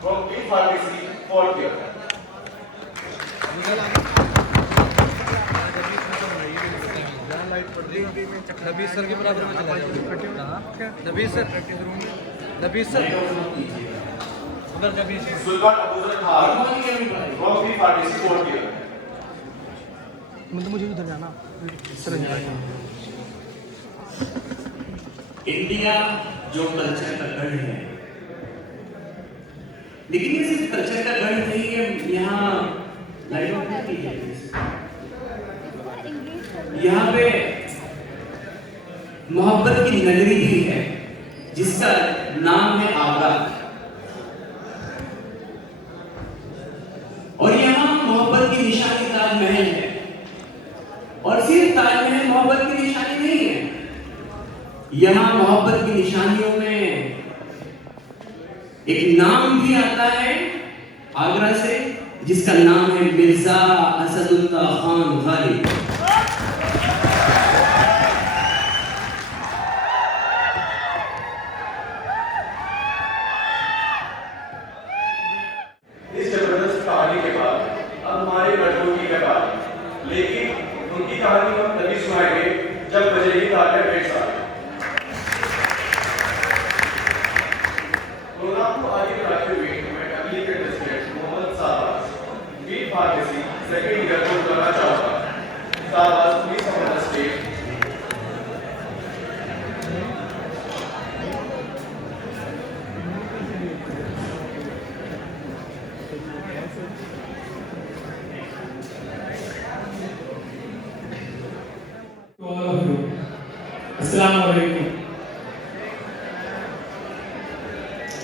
from B Pharmacy, fourth year. नबीस sir के बराबर में चला जाओ। नबीस सर, नबीस सर उधर नबीस Sultan Abuzar Khar from B Pharmacy, fourth year. मुझे उधर जाना इंडिया जो कल्चर का गढ़ है, लेकिन ये सिर्फ कल्चर का गढ़ नहीं है। यहाँ यहाँ पे मोहब्बत की नगरी भी है जिसका नाम है आगरा। और यहाँ मोहब्बत की निशानी ताजमहल है। और सिर्फ ताजमहल मोहब्बत की निशानी नहीं है, यहाँ मोहब्बत की निशानियों में एक नाम भी आता है आगरा से, जिसका नाम है मिर्जा असदुल्ला खान गालिब। इस जबरदस्त कहानी के बाद अब हमारे गढ़ों की व्यापार, लेकिन उनकी कहानी हम तभी सुनाएंगे जब बजेगी तालियां ढेर सारी। प्रोग्राम को आगे बढ़ाते हुए मैं अगली के president Mohammad Shahbaz B pharmacy second year को बुलाना चाहूंगा। Shahbaz please come on the stage. अस्सलाम वालेकुम।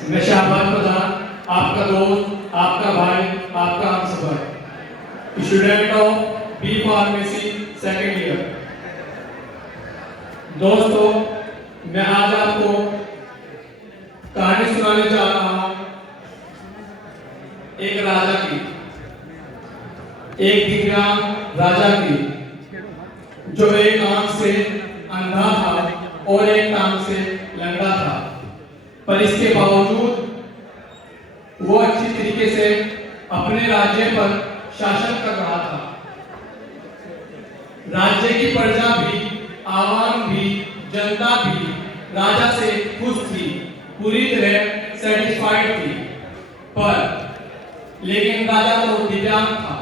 मैं शाहबाज प्रधान, आपका दोस्त, आपका भाई, आपका हमसफर, student of B pharmacy second year. दोस्तों, मैं आज आपको कहानी सुनाने जा रहा हूँ एक राजा की, एक दिव्यांग राजा की, जो एक आंख से अंधा था और एक टांग से लंगड़ा था, पर इसके बावजूद वो अच्छी तरीके से अपने राज्य पर शासन कर रहा था। राज्य की प्रजा भी, आवाम भी, जनता भी राजा से खुश थी, पूरी तरह सेटिस्फाइड थी। पर लेकिन राजा तो दिव्यांग था।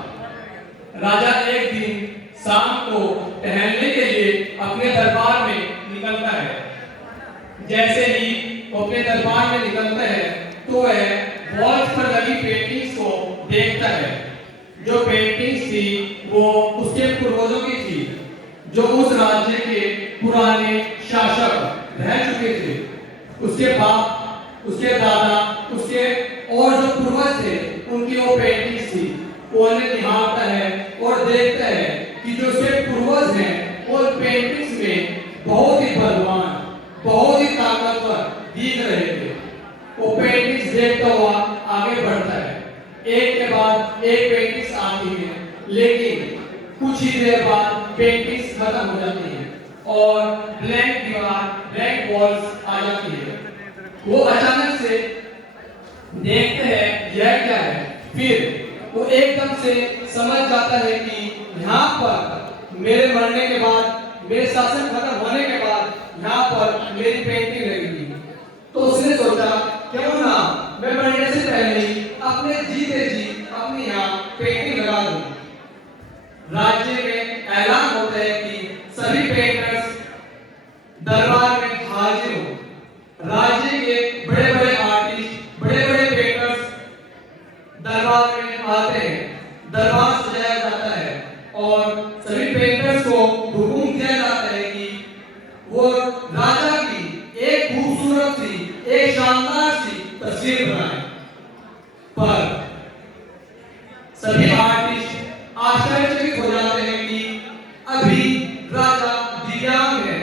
राजा एक दिन शाम को टहलने के लिए अपने दरबार में निकलता है। जैसे ही वो अपने दरबार में निकलता है तो वह वॉल्स पर लगी पेंटिंग्स को देखता है। जो पेंटिंग्स थी वो उसके पूर्वजों की थी, जो उस राज्य के पुराने शासक रह चुके थे। उसके बाप, उसके दादा, उसके और जो पूर्वज थे उनकी वो पेंटिंग्स थी। वो उन्हें निहारता है और देखता है कि जो उसके पूर्वज हैं वो पेंटिंग्स में बहुत ही बलवान, बहुत ही ताकतवर दिख रहे थे। वो पेंटिंग्स देखता हुआ आगे बढ़ता है। एक के बाद एक पेंटिंग्स आती है, लेकिन कुछ ही देर बाद पेंटिंग्स खत्म हो जाती है और ब्लैंक दीवार, ब्लैंक वॉल्स आ जाती है। वो अचानक से देखते हैं यह क्या है। फिर वो एकदम से समझ जाता है कि यहाँ पर मेरे मरने के बाद, मेरे शासन खत्म होने के बाद यहाँ पर मेरी पेंटिंग लगेगी। तो उसने सोचा क्यों ना मैं मरने से पहले ही अपने जीते जी अपनी यहाँ पेंटिंग लगा दूं। राज्य में ऐलान होता है कि सभी पेंटर्स दरबार में हाजिर हो। राज्य के बड़े बड़े आर्टिस्ट, बड़े बड़े पेंटर्स दरबार में आते हैं। दरबार सजाया जाता है और सभी पेंटर्स को हुक्म दिया जाता है कि वो राजा की एक खूबसूरत सी, एक शानदार सी तस्वीर बनाएं। पर सभी आर्टिस्ट आश्चर्यचकित हो जाते हैं कि अभी राजा दिव्यांग है,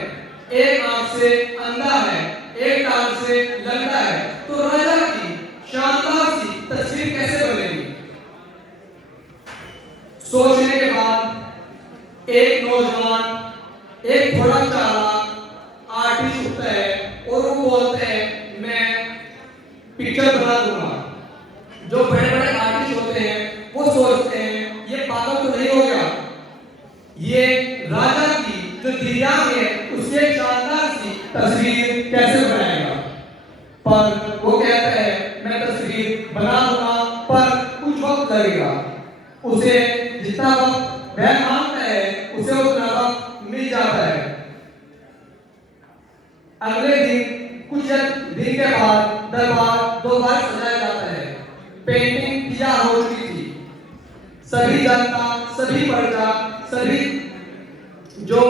एक आंख से अंधा है, एक टांग से लंगड़ा है, तो राजा की शानदार सी तस्वीर कैसे बनेगी। सोचने के बाद एक नौजवान, एक थोड़ा चालाक आर्टिस्ट होता है और वो बोलते हैं मैं पिक्चर बना दूंगा। जो बड़े बड़े आर्टिस्ट होते हैं वो सोचते हैं ये पागल तो नहीं हो गया, ये राजा की जो दिव्यांग है उसकी एक शानदार सी तस्वीर कैसे बनाएगा। पर वो कहता है मैं तस्वीर बना दूंगा पर कुछ वक्त लगेगा। उसे जितना वक्त वह मांगता है उसे उतना वक्त मिल जाता है। अगले दिन कुछ दिन के बाद दरबार दोबारा सजाया जाता है। पेंटिंग तैयार हो चुकी थी। सभी जनता, सभी प्रजा, सभी जो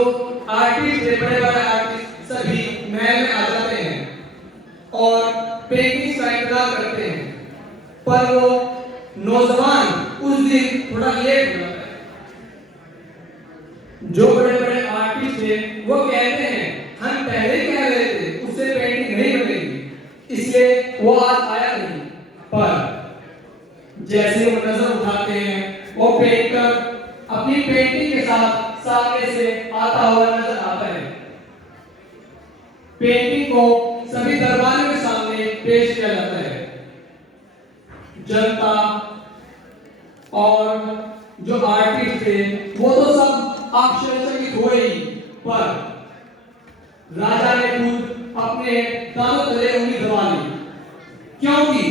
आर्टिस्ट है, बड़े बड़े आर्टिस्ट सभी महल में आ जाते हैं और पेंटिंग का इंतजार करते हैं। पर वो नौजवान उस दिन थोड़ा लेट हो जाता है। जो बड़े बड़े आर्टिस्ट थे वो कहते हैं हम पहले कह रहे थे उससे पेंटिंग नहीं बनेगी, इसलिए वो आज आया नहीं। पर जैसे वो नजर उठाते हैं वो पेंटर अपनी पेंटिंग के साथ सामने से आता हुआ नजर आता है। पेंटिंग को सभी दरबार के सामने पेश किया जाता है। जनता और जो आर्टिस्ट थे वो तो सब आश्चर्यचकित हुए ही, पर राजा ने खुद अपने कानों तले उंगली दबा ली, क्योंकि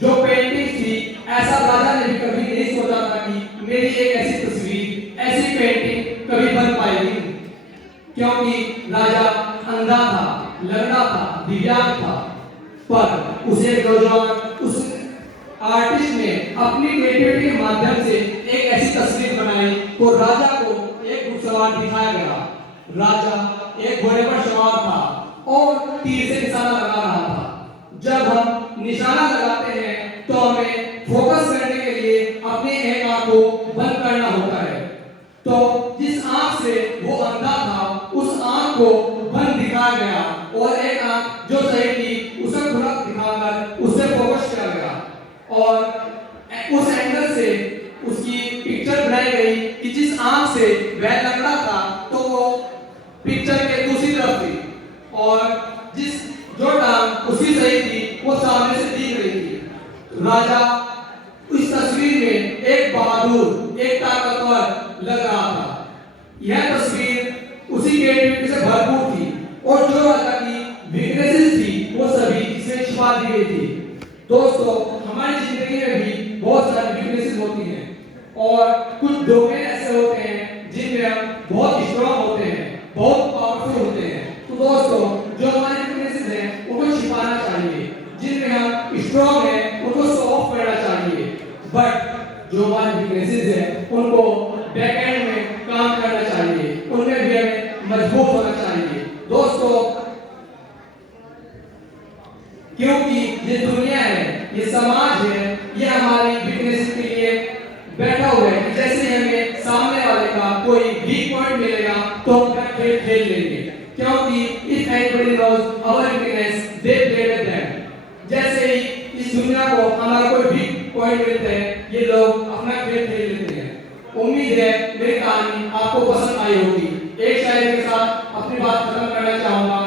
जो पेंटिंग थी ऐसा राजा ने भी कभी नहीं सोचा था कि मेरी एक ऐसी तस्वीर, ऐसी पेंटिंग कभी बन पाएगी। क्योंकि राजा अंधा था, लंगड़ा था, दिव्यांग था, पर उसे उस आर्टिस्ट ने अपनी क्रिएटिविटी के माध्यम से एक ऐसी तस्वीर बनाई तो राजा को एक घुड़सवार दिखाया गया। राजा एक घोड़े पर सवार था और तीर से निशाना लगा रहा था। जब हम निशाना लगाते हैं तो हमें फोकस करने के लिए अपने एक आंख को बंद करना होता है। तो जिस आंख से वो अंधा था उस आंख को बंद दिखाया गया और एक आंख जो सही थी उसे खुला दिखाकर उससे फोकस किया गया और उस एंगल से उसकी पिक्चर बनाई गई कि जिस आंख से वह लंगड़ा था तो वो पिक्चर के दूसरी तरफ थी और जिस जो टांग उसकी सही थी वो सामने से दिख रही थी। राजा इस तस्वीर में एक बहादुर, एक ताकतवर लग रहा था। यह तस्वीर उसी क्रिएटिविटी से भरपूर थी और जो राजा की वीकनेसेस थी वो सभी इसमें छिपा दी गई थी। दोस्तों, हमारी जिंदगी में भी बहुत सारी वीकनेसेस होती हैं और कुछ धोखे ऐसे होते हैं जिनमें हम बहुत स्ट्रांग होते हैं, बहुत पावरफुल होते हैं। तो दोस्तों, जो हमारी वीकनेसेस हैं उनको छिपाना चाहिए, जिनमें हम स्ट्रांग हैं उनको शो ऑफ करना चाहिए। बट जो हमारी वीकनेसेस हैं उनको बैकएंड में काम करना चाहिए, उनमें भी हमें मजबूत होना चाहिए। दोस्तों, क्योंकि ये दुनिया है, ये समाज है, ये हमारी वीकनेस के लिए बैठा हुआ है कि जैसे हमें सामने वाले का कोई वीक पॉइंट मिलेगा तो हम खेल खेल लेंगे, क्योंकि if anybody knows our weakness they play with them. जैसे ही इस दुनिया को हमारा कोई वीक पॉइंट मिलता है ये लोग अपना खेल खेल लेते हैं। उम्मीद है मेरी कहानी आपको पसंद आई होगी। एक शायरी के साथ अपनी बात खत्म करना चाहूंगा।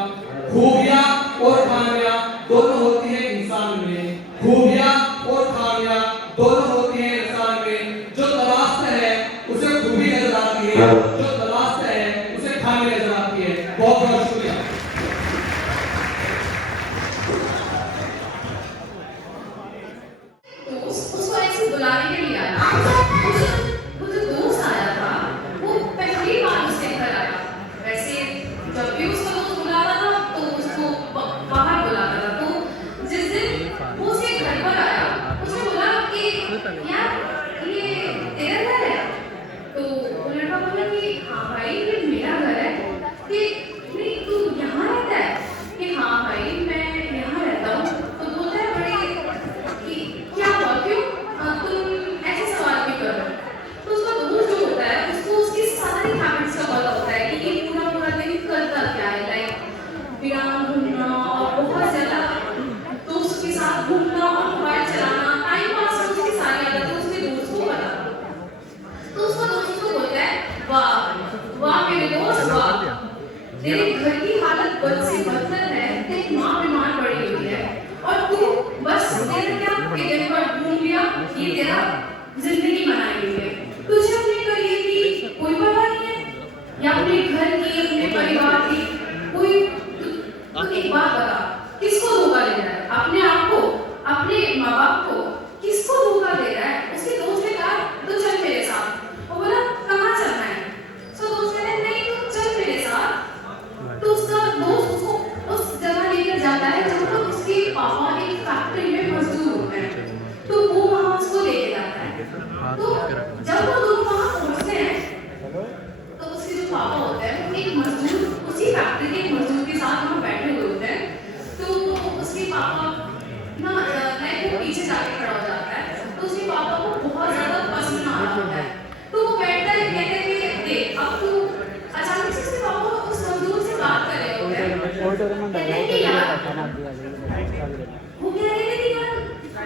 खूबियां और खामियां दोनों होती है इंसान में, खूबियां और खामियां दोनों होती है इंसान में। जो तलाशता है उसे खूबी नजर आती है, जो तलाशता है उसे खामी नजर आती है। बहुत बहुत शुक्रिया। तो उसको ऐसे बुलाने के लिए आया। वो जो दोस्त आया था वो पहली बार उसके घर आया। वैसे जब भी उसका दोस्त बुलाता था तो उसको बाहर बुलाता था। तो जिस दिन वो उसके घर पर आया उसने बोला कि यार ये तेरा घर है? तो वो लड़का बोला कि हाँ भाई ये मेरा घर है। कि नहीं तू यहाँ रहता है? कि हाँ भाई मैं यहाँ रहता हूँ। तो बोलता है बड़े कि क्या हुआ, क्यों तुम ऐसे सवाल भी करो? ये तेरा जिंदगी बनाई हुई है, तुझे अपने करियर की कोई परवाह नहीं है, या अपने घर की, अपने परिवार की कोई। तो एक बात बता, किसको धोखा दे रहा है? अपने आप को, अपने माँ बाप को? किसको धोखा दे रहा है? उसके दोस्त ने कहा तो चल मेरे साथ, वो बोला कहाँ चलना है? सो दोस्त ने नहीं तो चल मेरे साथ। तो उसका दोस्त उसको उस जगह लेकर जाता है जहाँ पर उसके पापा एक फैक्ट्री में मजदूर होते हैं, तो वो वहाँ उसको लेके जाता है। तो जब वो दोनों वहाँ पहुँचते हैं तो उसके जो पापा होते हैं वो एक मजदूर, उसी फैक्ट्री के एक मजदूर के साथ वहाँ बैठे हुए होते हैं। तो उसके पापा ना लाइक वो पीछे जाके खड़ा हो जाता है, तो उसके पापा को बहुत ज्यादा पसंद आ रहा होता है। तो वो बैठता है, कहते हैं कि देख अब तू, अचानक से उसके पापा उस मजदूर से बात कर रहे होते हैं, कहते हैं कि यार वो कह रहे थे कि यार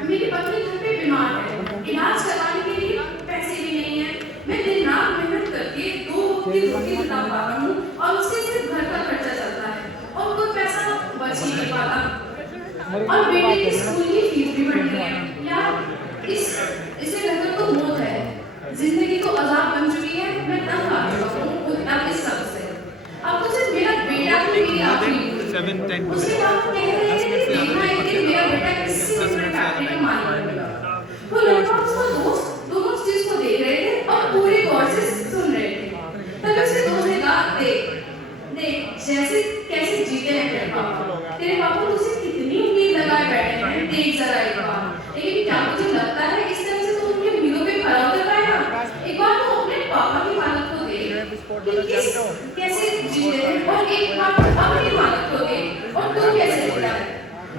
मेरी पत्नी घर पे बीमार है, इलाज करवाने के लिए पैसे भी नहीं है, मैं दिन रात मेहनत करके 2 वक्त की रोटी बना पाता हूँ और उससे सिर्फ घर का खर्चा चलता है और कोई पैसा बच ही नहीं पाता, और बेटे की स्कूल की फीस भी बढ़ गई है। यार इसे लगभग तो मौत है, जिंदगी तो अजाब बन चुकी है, मैं तंग आ चुका हूँ अब इस सब से। अब तो सिर्फ मेरा बेटा ही मेरी आखिरी उसके बाद कह रहे हैं कि देखना एक दिन मेरा बेटा किसी दूसरे फैक्ट्री का मालिक बनेगा। वो लड़का और उसका दोस्त दोनों इस चीज को देख रहे थे और पूरे गौर से सुन रहे थे। तब उसके दोस्त ने कहा देख जैसे कैसे जीते हैं तेरे पापा तुझसे कितनी उम्मीद लगाए बैठे हैं, देख जरा एक बार। लेकिन क्या मुझे लगता है इस तरह से तो उनकी उम्मीदों पे खरा उतर पाएगा? एक बार तो अपने पापा की हालत को देख कि कैसे जीते हैं, और एक बार अपनी हालत को देख और तू कैसे जीता है।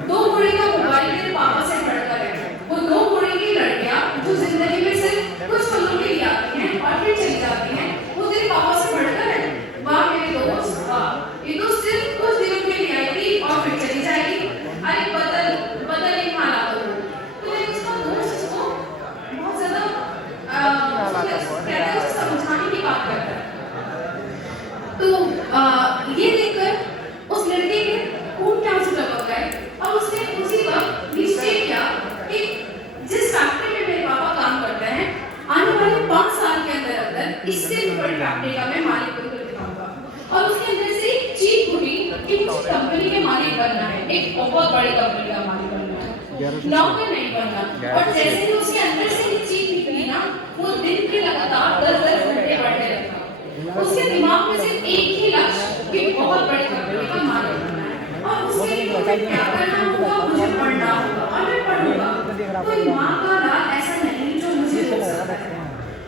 2 घोड़े का मोबाइल तेरे पापा से बढ़कर है, वो 2 घोड़े की लड़कियां जो जिंदगी में सिर्फ कुछ पलों के लिए आती हैं और फिर चली जाती हैं, वो तेरे पापा से बढ़कर है। वाह मेरे दोस्त वाह, ये तो सिर्फ कुछ दिनों के लिए आई थी और फिर चली जाएगी। अरे बदल इन हालातों को। तो एक उसका दोस्त उसको बहुत ज्यादा कहते हैं उसे समझाने की बात करता है। तो ये देखकर उस लड़के के खून क्या से टपक गए और उसने उसी वक्त निश्चय किया कि जिस फैक्ट्री में मेरे पापा काम करते हैं, आने वाले 5 साल के अंदर अंदर इससे भी बड़ी फैक्ट्री का मैं मालिक बनकर दिखाऊंगा, और उसके अंदर से एक चीप बुटी एक कंपनी के मालिक बनना है, एक बहुत बड़ी कंपनी का मालिक बनना है, नौकर नहीं बनना। और जैसे ही उसके अंदर से ये चीप निकली ना, वो दिन के लगातार 10-10 घंटे बढ़ने लगा। उसके दिमाग में सिर्फ एक ही लक्ष्य कि बहुत बड़ी कंपनी का मालिक बनना है, और उसके लिए मुझे क्या करना होगा, मुझे पढ़ना होगा और मैं पढ़ूंगा। कोई माँ का लाल ऐसा नहीं जो मुझे रोक सकता है।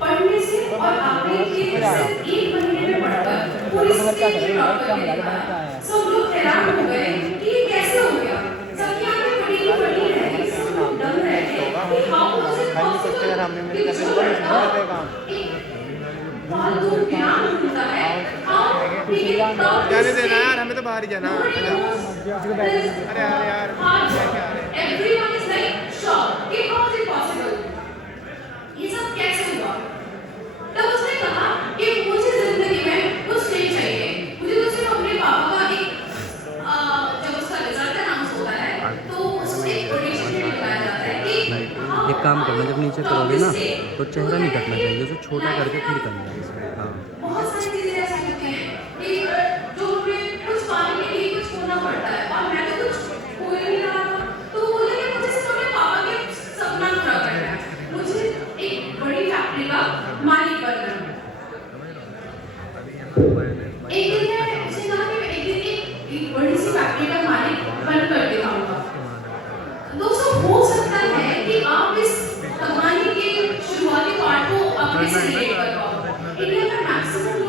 पढ़ने से और आखिर के सिर्फ 1 महीने में पढ़कर पूरी स्टेट में टॉप कर लिया। सब लोग हैरान हो गए कि ये कैसे हो गया। सबकी आंखें बड़ी रह गई, सब लोग दंग रह गए कि हाउ वाज इट पॉसिबल कि जो लड़का फालतू ज्ञान ढूंढता है, जाने देना यार, हमें तो बाहर ही जाना। अरे यार एवरीवन इज लाइक शॉक कि हाउ इज इट पॉसिबल, ये सब कैसे हुआ। तब उसने कहा कि मुझे जिंदगी में कुछ नहीं चाहिए, मुझे तो सिर्फ अपने पापा का एक जब उसका रिजल्ट अनाउंस होता है तो उसको एक ऑडिशन में बुलाया जाता है कि एक काम करना, जब नीचे करोगे ना तो चेहरा नहीं कटना चाहिए, उसे छोटा करके फिर करना है इसमें। हाँ बहुत सारी चीजें ऐसी होती हैं कि जो हमें कुछ पाने के लिए कुछ खोना पड़ता है, और मैं तो कुछ कोई नहीं रहा था। तो वो बोले कि मुझे सिर्फ अपने पापा के सपना पूरा करना है, मुझे एक बड़ी फैक्ट्री का मालिक बनना है। एक दिन मैं उसने कहा कि मैं एक दिन एक बड़ी सी फैक्ट्री का मालिक बनकर दिखाऊंगा। दोस्तों हो सकता है कि आप इस कहानी के शुरुआती पार्ट को अपने से रिलेट कर पाओ। इंडिया में मैक्सिमम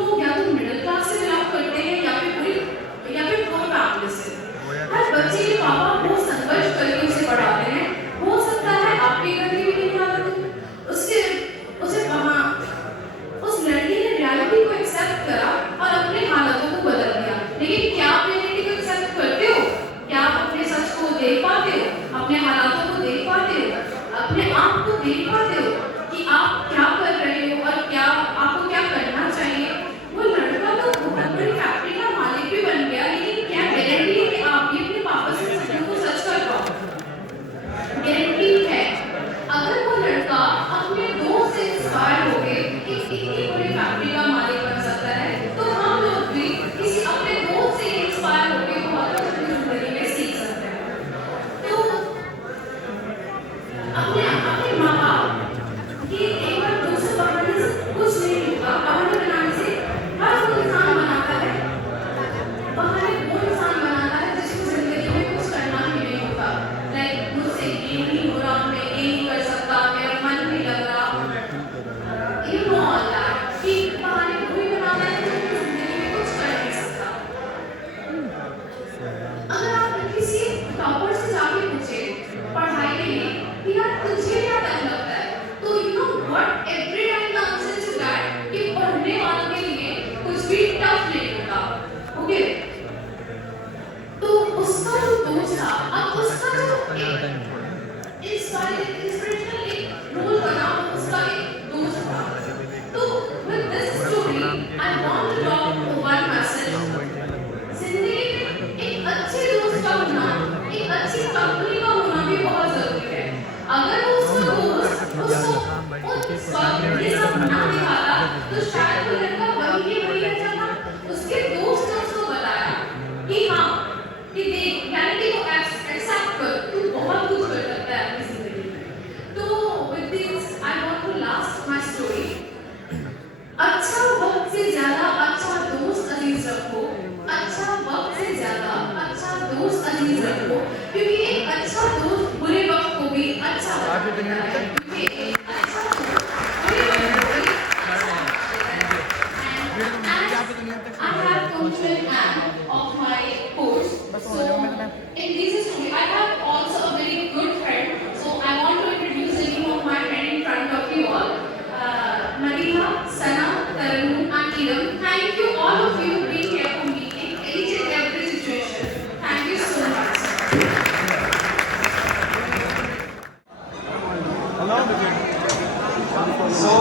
सो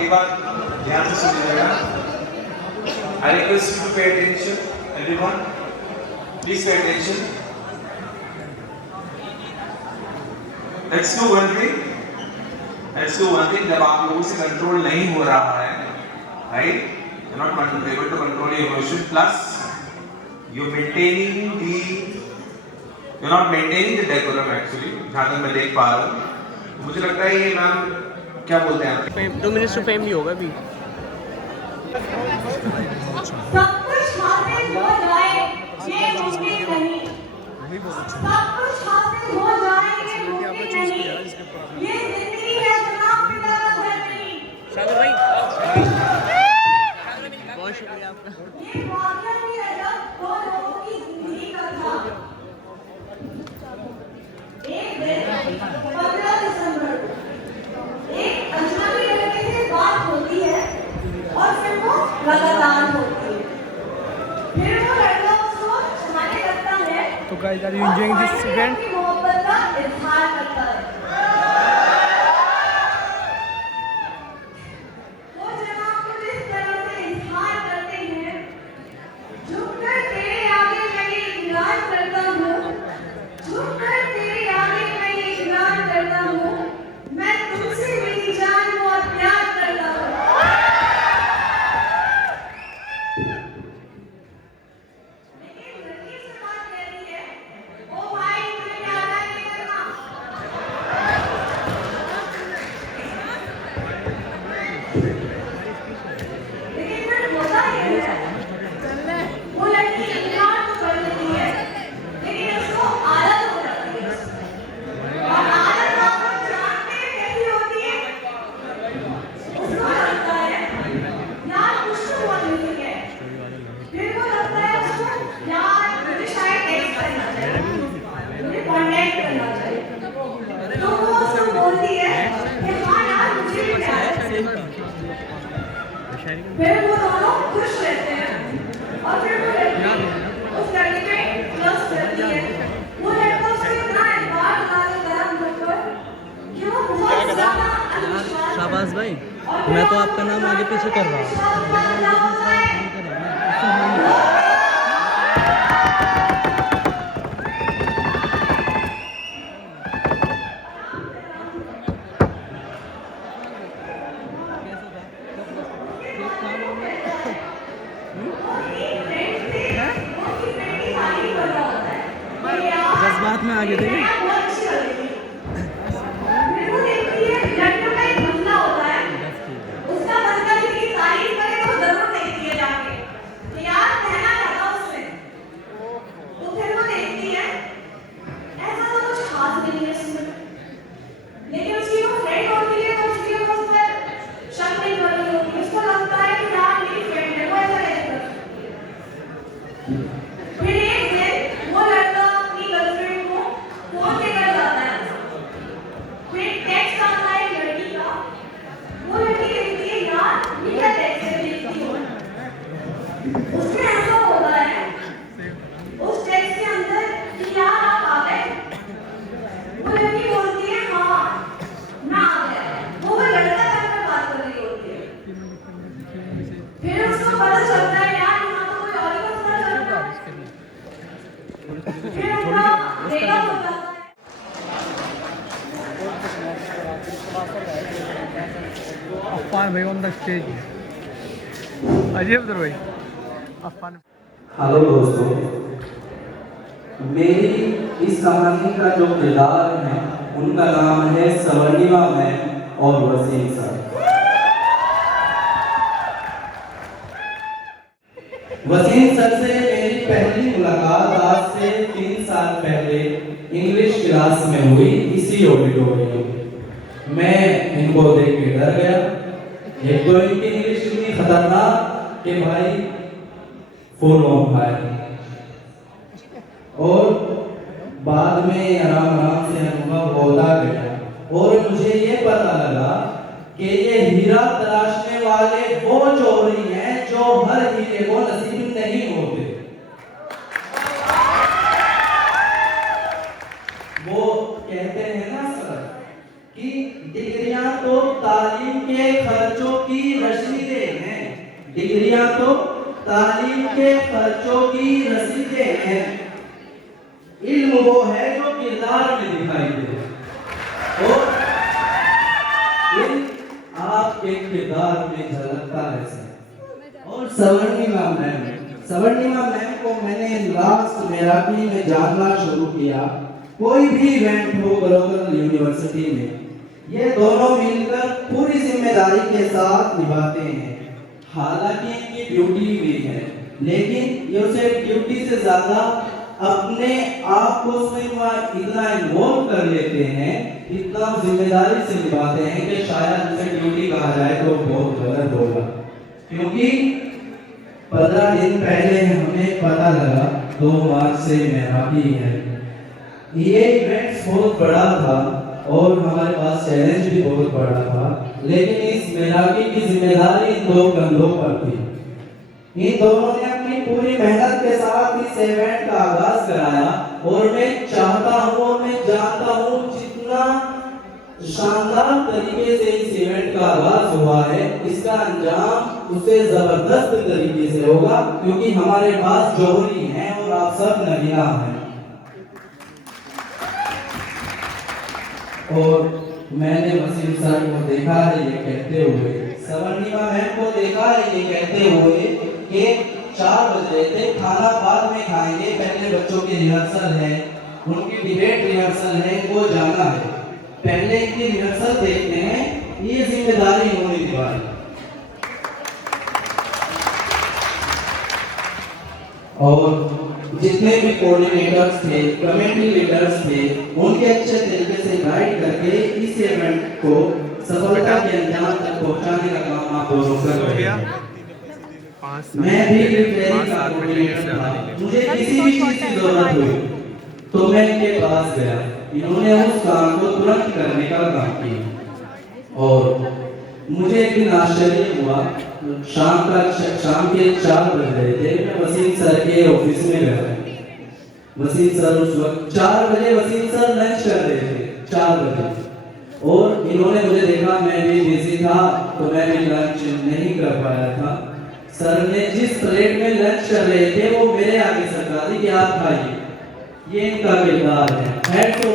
एक बार ध्यान से सुनिएगा। I request you to pay attention, everyone. Please pay attention. Let's do one thing. जब आप लोगों से कंट्रोल नहीं हो रहा है, right? You're not able to control your emotion. Plus, you're not maintaining the decorum actually. जहाँ तक मैं देख पा रहा हूँ, मुझे लगता है ये मैम क्या बोलते हैं? 2 मिनट से फेम नहीं होगा अभी। सब कुछ हासिल हो जाए ये मुमकिन नहीं, सब कुछ हासिल हो जाए ये मुमकिन नहीं, ये जिंदगी है जनाब पिता का घर नहीं। बहुत शुक्रिया आपका। ये वाक़या भी अजब दो लोगों की जिंदगी का था। एक दिन 15 दिसंबर एक अजनबी लड़के से बात होती है और फिर वो लगातार होती है। फिर वो लड़का उसको सुनाने लगता है। तो guys, are you enjoying this event? मोहब्बत का इजहार करता है। वो जनाब मुझे इस तरह से इजहार करते हैं, झुककर तेरे आगे मैं ये इकरार करता हूँ, झुककर तेरे आगे मैं ये इकरार करता हूँ, मैं तुमसे मेरी जान को और प्यार करता हूँ। लेकिन लड़की से बात कहती है, ओ भाई तुम्हें क्या अदा नहीं करना। लेकिन फिर होता ये है, वो लड़की इकरार तो कर देती है, लेकिन उसको आदत हो जाती है। और आदत आपको जानते हैं कैसी होती है? उसको लगता है यार कुछ तो हुआ नहीं है। फिर वो लगता है उसको यार मुझे शायद टेक्स्ट करना चाहिए, मुझे कॉन्टैक्ट करना चाहिए। तो वो उसको बोलती है कि हाँ यार मुझे भी प्यार है। फिर वो दोनों खुश रहते हैं और फिर वो लड़की उस लड़के पे ट्रस्ट करती है। वो लड़का उसको इतना एतबार दिलाता है गरम होकर कि वो बहुत ज़्यादा अंधविश्वास शाबाश भाई, मैं तो आपका नाम आगे पीछे कर रहा हूँ। जज्बात में आगे थे। लेकिन उसकी वो फ्रेंड होती है तो उसकी वो उस पर शक नहीं कर रही होती, उसको लगता है कि यार मेरी फ्रेंड है, वो ऐसा कैसे कर सकती है। फिर एक दिन वो लड़का अपनी गर्लफ्रेंड को फोन लेकर जाता है, फिर टेक्स्ट आता है लड़की का। वो लड़की कहती है यार ये क्या टेक्स्ट है लिखती हो। उसमें ऐसा होता है उस टेक्स्ट के अंदर कि यार आप आ गए। वो लड़की बोलती है हाँ मैं आ गया। वो लड़का करके बात कर रही होती है। फिर उसको पता चलता है यार यहाँ तो कोई और ही पता चलता है। फिर उनका ब्रेकअप हो जाता है। अफान भाई on the stage. Ajay Abdul भाई अफान। हेलो दोस्तों, मेरी इस कहानी का जो किरदार है उनका नाम है स्वर्णिमा मैम और वसीम सर। वसीम सर से मेरी पहली मुलाकात आज से 3 साल पहले इंग्लिश क्लास में हुई इसी ऑडिटोरियम में। मैं इनको देख के डर गया। एक तो इनकी इंग्लिश इतनी खतरनाक कि भाई फुल ऑन फायर। और बाद में आराम आराम से अनुभव होता गया और मुझे ये पता लगा कि ये हीरा तराशने वाले वो चोरी हैं जो हर हीरे को नसीब नहीं होते। वो कहते हैं ना सर कि के खर्चों की रसीदें हैं, डिग्रियां तो तालीम के खर्चों की रसीदें हैं। इल्म वो है जो किरदार में दिखाई दे, और इल्म आपके किरदार में झलकता है। और स्वर्णिमा मैम को मैंने लास्ट मेराकी में जानना शुरू किया। कोई भी इवेंट हो ग्लोबल यूनिवर्सिटी में, ये दोनों मिलकर पूरी जिम्मेदारी के साथ निभाते हैं। हालांकि इनकी ड्यूटी भी है, लेकिन ये उसे ड्यूटी से ज्यादा अपने आप को उसमें इतना इन्वॉल्व कर लेते हैं, इतना जिम्मेदारी से निभाते हैं कि शायद उसे ड्यूटी कहा जाए तो बहुत गलत होगा। क्योंकि 15 दिन पहले हमें पता लगा 2 मार्च से मेराकी है। ये इवेंट्स बहुत बड़ा था और हमारे पास चैलेंज भी बहुत बड़ा था, लेकिन इस मेराकी की जिम्मेदारी इन 2 कंधों पर थी। इन दोनों ने अपनी पूरी मेहनत के साथ इस इवेंट का आगाज कराया, और मैं चाहता हूँ, मैं जानता हूँ जितना शानदार तरीके से इस इवेंट का आगाज हुआ है, इसका अंजाम उससे जबरदस्त तरीके से होगा, क्योंकि हमारे पास जौहरी हैं और आप सब नगीना हैं। और मैंने वसीम सर को देखा है ये कहते हुए, स्वर्णिमा मैम को देखा है ये कहते हुए कि 4 बज रहे थे, खाना बाद में खाएंगे, पहले बच्चों की रिहर्सल है, उनकी डिबेट रिहर्सल है, वो जाना है, पहले इनकी रिहर्सल देखते हैं। ये जिम्मेदारी इन्होंने निभाई। और जितने भी कोऑर्डिनेटर्स थे, कमेटी लीडर्स थे, उनके अच्छे तरीके से गाइड करके इस इवेंट को सफलता के अंजाम तक पहुंचाने का काम आप दोनों कर रहे हैं। मैं भी प्रिपेयरिंग का कोऑर्डिनेटर था, मुझे किसी भी चीज की जरूरत हुई तो मैं इनके पास गया, इन्होंने उस काम को तुरंत करने का काम किया। और मुझे एक दिन आश्चर्य हुआ, शाम के 4 बज रहे थे, मैं वसीम सर के ऑफिस में गया। वसीम सर उस वक्त 4 बजे वसीम सर लंच कर रहे थे, 4 बजे, और इन्होंने मुझे देखा, मैं भी बिजी था तो मैं भी लंच नहीं कर पाया था। सर ने जिस प्लेट में लंच कर रहे थे वो मेरे आगे सरका दी कि आप खाइए, ये इनका किरदार है। तो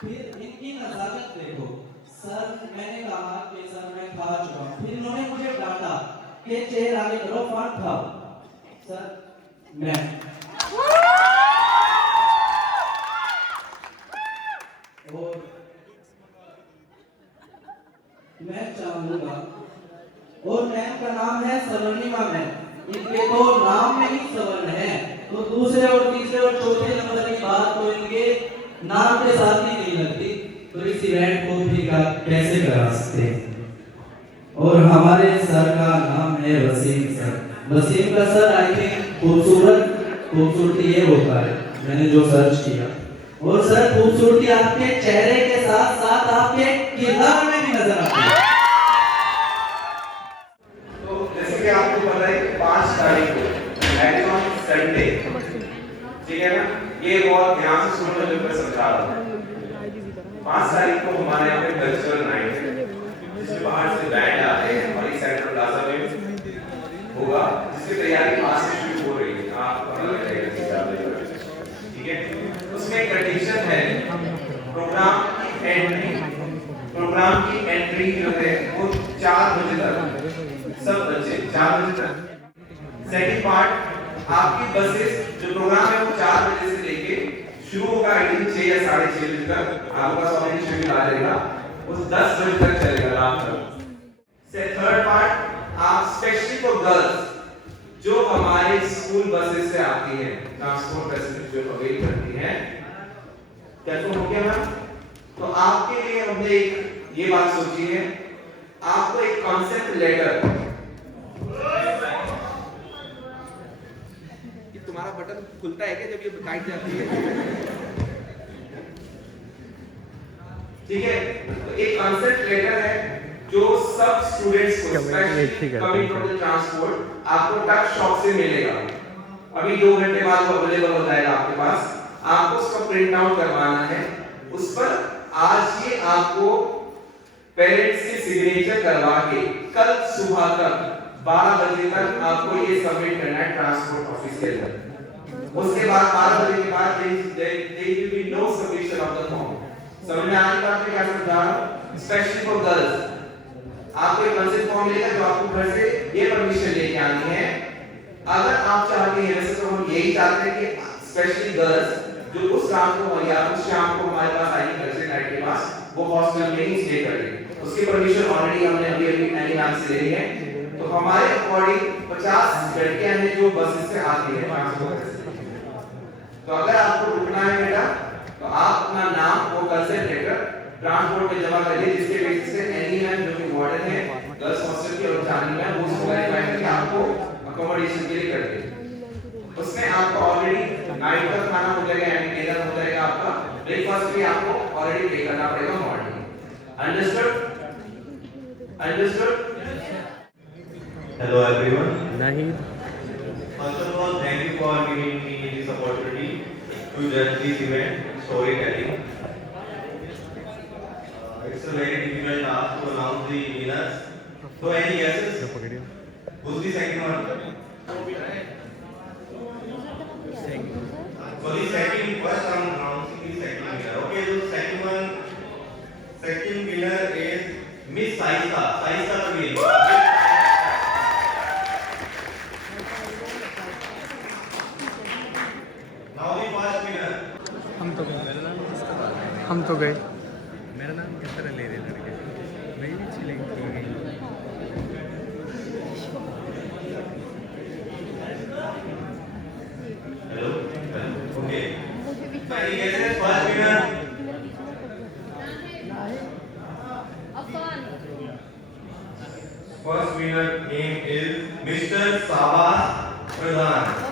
फिर इनकी नजाकत देखो। सर, मैंने कहा कि सर मैं खा चुका हूं, फिर इन्होंने मुझे डांटा कि चेयर आगे करो, फट खाओ। सर मैं चाहूंगा, और मैम का नाम है स्वर्णिमा मैम, इनके तो नाम में ही स्वर्ण है, तो दूसरे और तीसरे और चौथे नंबर की बात तो इनके नाम के साथ ही नहीं लगती, तो इस इवेंट को भी कैसे करा सकते हैं। और हमारे सर का नाम है वसीम सर। वसीम का सर आई थिंक खूबसूरती ये होता है, मैंने जो सर्च किया, और सर खूबसूरती आपके चेहरे के साथ साथ आपके किरदार में भी नजर आती है। तो जैसे कि आपको पता है 5 तारीख को संडे, ठीक है ना, ये बहुत ध्यान से सुनना जो मैं समझा रहा हूँ। 5 तारीख को हमारे यहाँ पे कल्चरल नाइट है, जिसमें बाहर से बैंड आ रहे हैं, हमारी सेंट्रल प्लाजा में होगा, जिसकी तैयारी आज से शुरू हो रही है, आपको पता लग जाएगा, ठीक है। उसमें एक कंडीशन है, प्रोग्राम की एंट्री जो है वो 4 बजे तक, सब बच्चे 4 बजे तक। सेकंड पार्ट, आपकी बसेस जो प्रोग्राम है वो 4 बजे से लेके शुरू होगा, आई थिंक 6 या 6:30 बजे तक, आपके पास ऑलरेडी शेड्यूल आ जाएगा, वो 10 बजे तक चलेगा रात तक। थर्ड पार्ट, आप स्पेशली फॉर गर्ल्स जो हमारे स्कूल बसेस से आती हैं, ट्रांसपोर्ट फैसिलिटी जो अवेल करती हैं, कैसे हो गया मैम? तो आपके लिए हमने एक ये बात सोची है, आपको एक कॉन्सेप्ट लेटर, ये तुम्हारा बटन खुलता है क्या जब ये टाइट जाती है? ठीक है, तो एक कॉन्सेप्ट लेटर है जो सब स्टूडेंट्स को specially coming from the transport आपको टच शॉप से मिलेगा। अभी 2 घंटे बाद वो अवेलेबल हो जाएगा आपके पास, आपको उसका प्रिंट आउट करवाना है, उस पर आज ही आपको पेरेंट्स की सिग्नेचर करवा के कल सुबह तक 12 बजे तक आपको ये सबमिट करना है ट्रांसपोर्ट ऑफिस के अंदर। उसके बाद 12 बजे के बाद there will be no submission of the form। समझ में आने बात में क्या समझा रहा हूँ? स्पेशली फॉर गर्ल्स आपको एक कंसेंट फॉर्म मिलेगा जो आपको घर से ये परमिशन लेके आनी है। अगर आप चाहते हैं, वैसे तो हम यही चाहते हैं कि स्पेशली गर्ल्स जो उस रात को या उस शाम को हमारे पास आएंगी घर से नाइट के पास, वो हॉस्टल में ही स्टे करेंगे। उसकी परमिशन ऑलरेडी हमने अभी एनी नाम से ले ली है। तो हमारे अकॉर्डिंग 50 लड़कियां हैं जो बस से आती है ट्रांसपोर्ट से। तो अगर आपको रुकना है बेटा तो आप अपना नाम वो कंसेंट लेटर ट्रांसपोर्ट में जमा करिए, जिसके बेसिस से एनी मैम जो कि वार्डन है गर्ल्स हॉस्टल की और जानी मैम वो उसको वेरीफाई करके आपको अकोमोडेशन के लिए कर देंगे। उसमें आपको ऑलरेडी नाइट का खाना हो जाएगा, यानी डिनर हो जाएगा, आपका ब्रेकफास्ट भी आपको ऑलरेडी पे करना पड़ेगा morning. Understood? Understood? Hello everyone. नहीं First of all, thank you for giving me this opportunity to judge this event, storytelling. It's a very difficult task to announce the winners. So any guesses? Who's the second one? So the second, first I'm announcing the second winner. Okay, so second winner is Miss Saista. Saista Patel. Now the first winner. हम तो गए। मेरा नाम किस तरह ले रहे लड़के, नहीं भी चिलेंगे। Hello. Okay. Any guesses? First winner. First winner name is Mr. Sabas Pradhan.